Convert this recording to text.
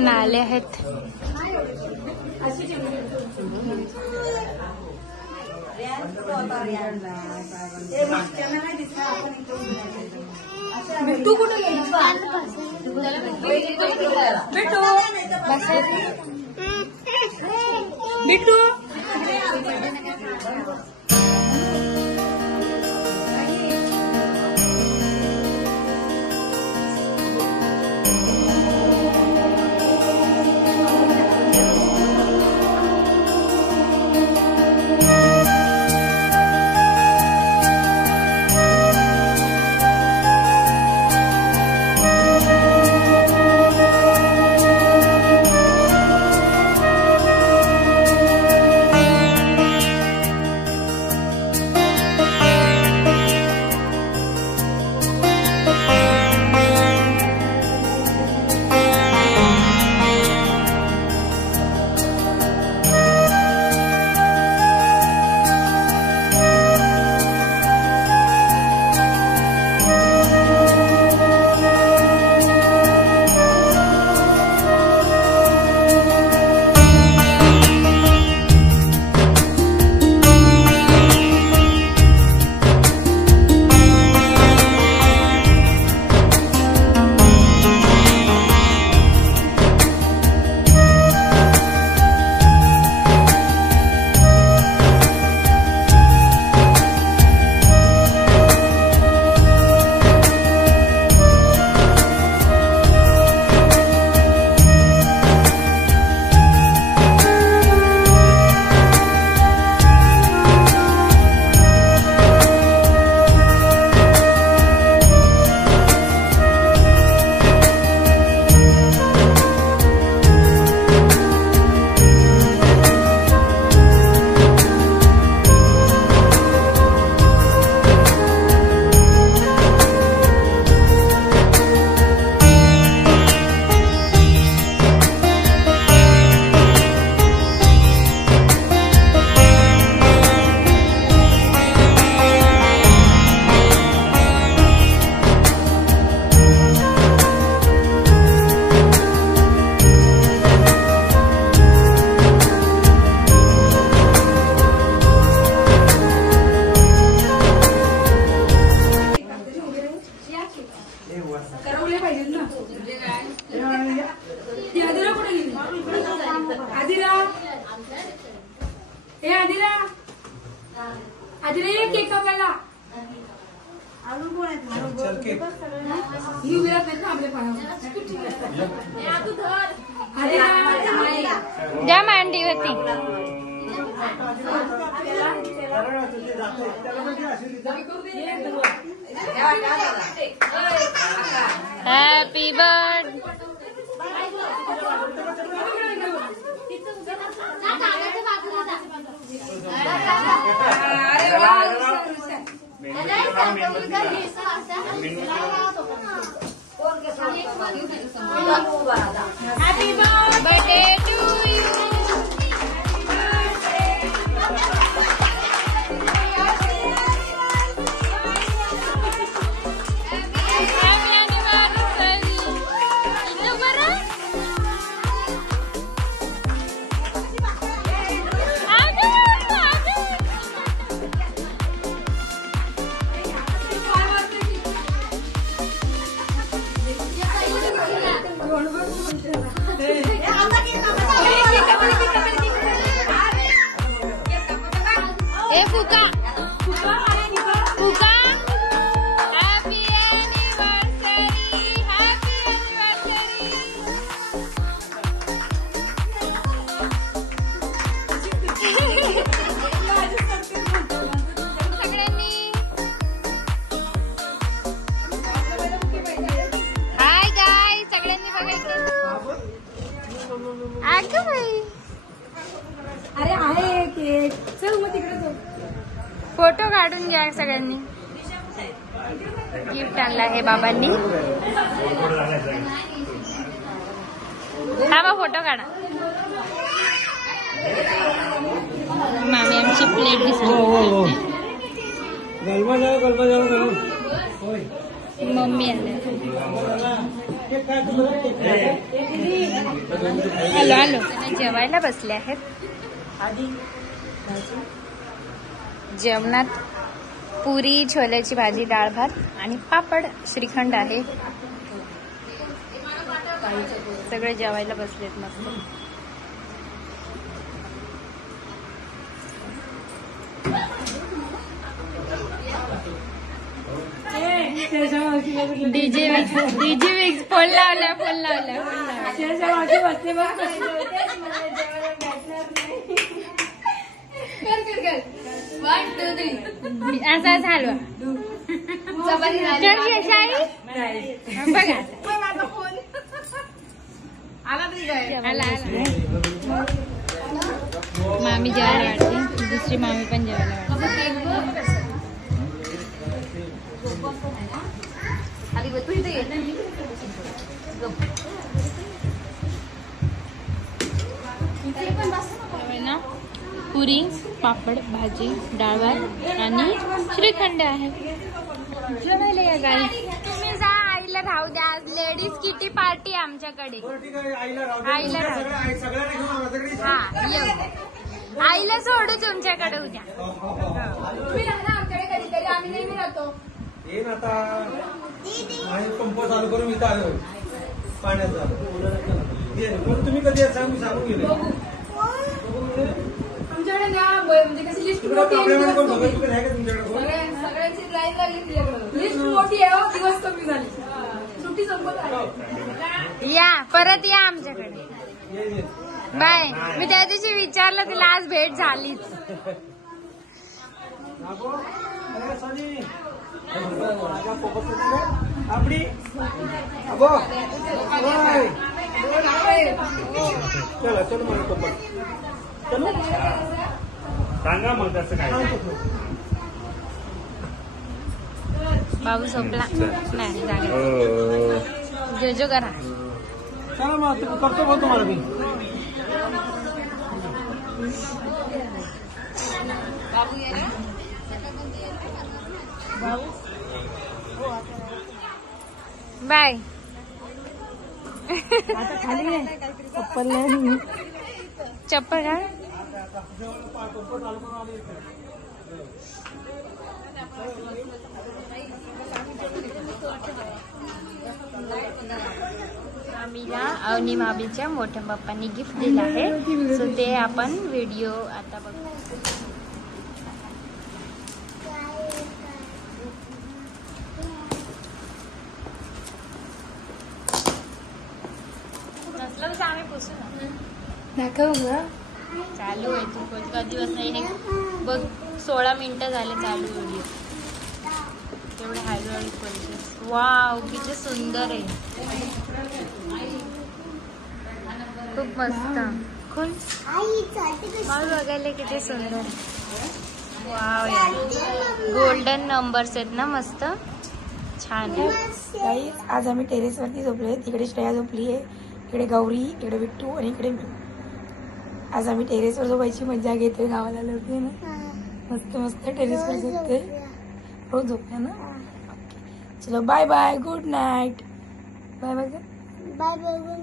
जण आले आहेत. तू कुठे गेली? बिट्टू द्या मांडी होती. Happy birthday. Happy birthday to you. अरे आहे केक. चल मग तिकडे जाऊ. फोटो काढून घ्या सगळ्यांनी. गिफ्ट आणला आहे बाबांनी. थांबा फोटो काढा. मामी आमची प्लेट दिसली. मम्मी आले. आलो आलो जेवायला बसले आहेत. जेवणात पुरी, छोल्याची भाजी, डाळ भात आणि पापड, श्रीखंड आहे. सगळे जेवायला बसलेत मस्त. डीजे विक्स फोन लावला. 1 2 3 असा झालो. बघा आला मामी जेवायला वाटते. दुसरी मामी पण जेवायला वाटते. ना पुरी, पापड, भाजी, डाळ भात आणि श्रीखंड आहे. जेवायला या गाई. तुम्ही जा, आईला राहू द्या. आज लेडीज किटी पार्टी आमच्याकडे. आईला राहू हा येऊ. आईला सोडू तुमच्याकडे उद्या. तुम्ही राहणार आमच्याकडे कधीतरी. आम्ही नेहमी राहतो. पंप चालू करून इथं आलो पाण्याचा. तुम्ही कधी सांगून गेले आमच्याकडे ना म्हणजे कशी लिस्ट मोठी आहे. तुमच्याकडे सगळ्यांची लाईन लागली तुझ्याकडे. लिस्ट मोठी आहे. दिवस कमी झाली. सुट्टी संपत आहे. या परत या आमच्याकडे. बाय. मी त्या दिवशी विचारलं तिला, आज भेट झालीच. सांगा मग कसं काय. बाबू झोपला नाही जागा. जो करा. चला मग करतो बोल तुम्हाला मी. बाय. आता खाली आहे. चप्पल नाही. चप्पल घाल. आम्हीला अवनी मामीच्या मोठ्या पप्पांनी गिफ्ट दिलं आहे. सो ते आपण व्हिडिओ आता बघू. नसलं तर आम्ही पुसू ना. दाखव बघ. चालू आहे तू कधी वाजता हे बघ. 16 मिनिटं झाले चालू व्हिडिओ. तेवढे हळूहळू करते. वाव किती सुंदर आहे. खूप मस्त. खूप माल बघायला किती सुंदर. वाव यार. गोल्डन नंबर्स आहेत ना. मस्त छान आहे. गाईस, आज आम्ही टेरेसवरती झोपलोय. तिकडे श्रेया झोपली आहे, इकडे गौरी, इकडे बिट्टू आणि इकडे मी. आज आम्ही टेरेसवर झोपायची मजा घेतोय. गावाला लोक ना मस्त मस्त टेरेसवर झोपते. रोज झोपते ना. चलो bye bye. Good night. Bye bye. Bye bye.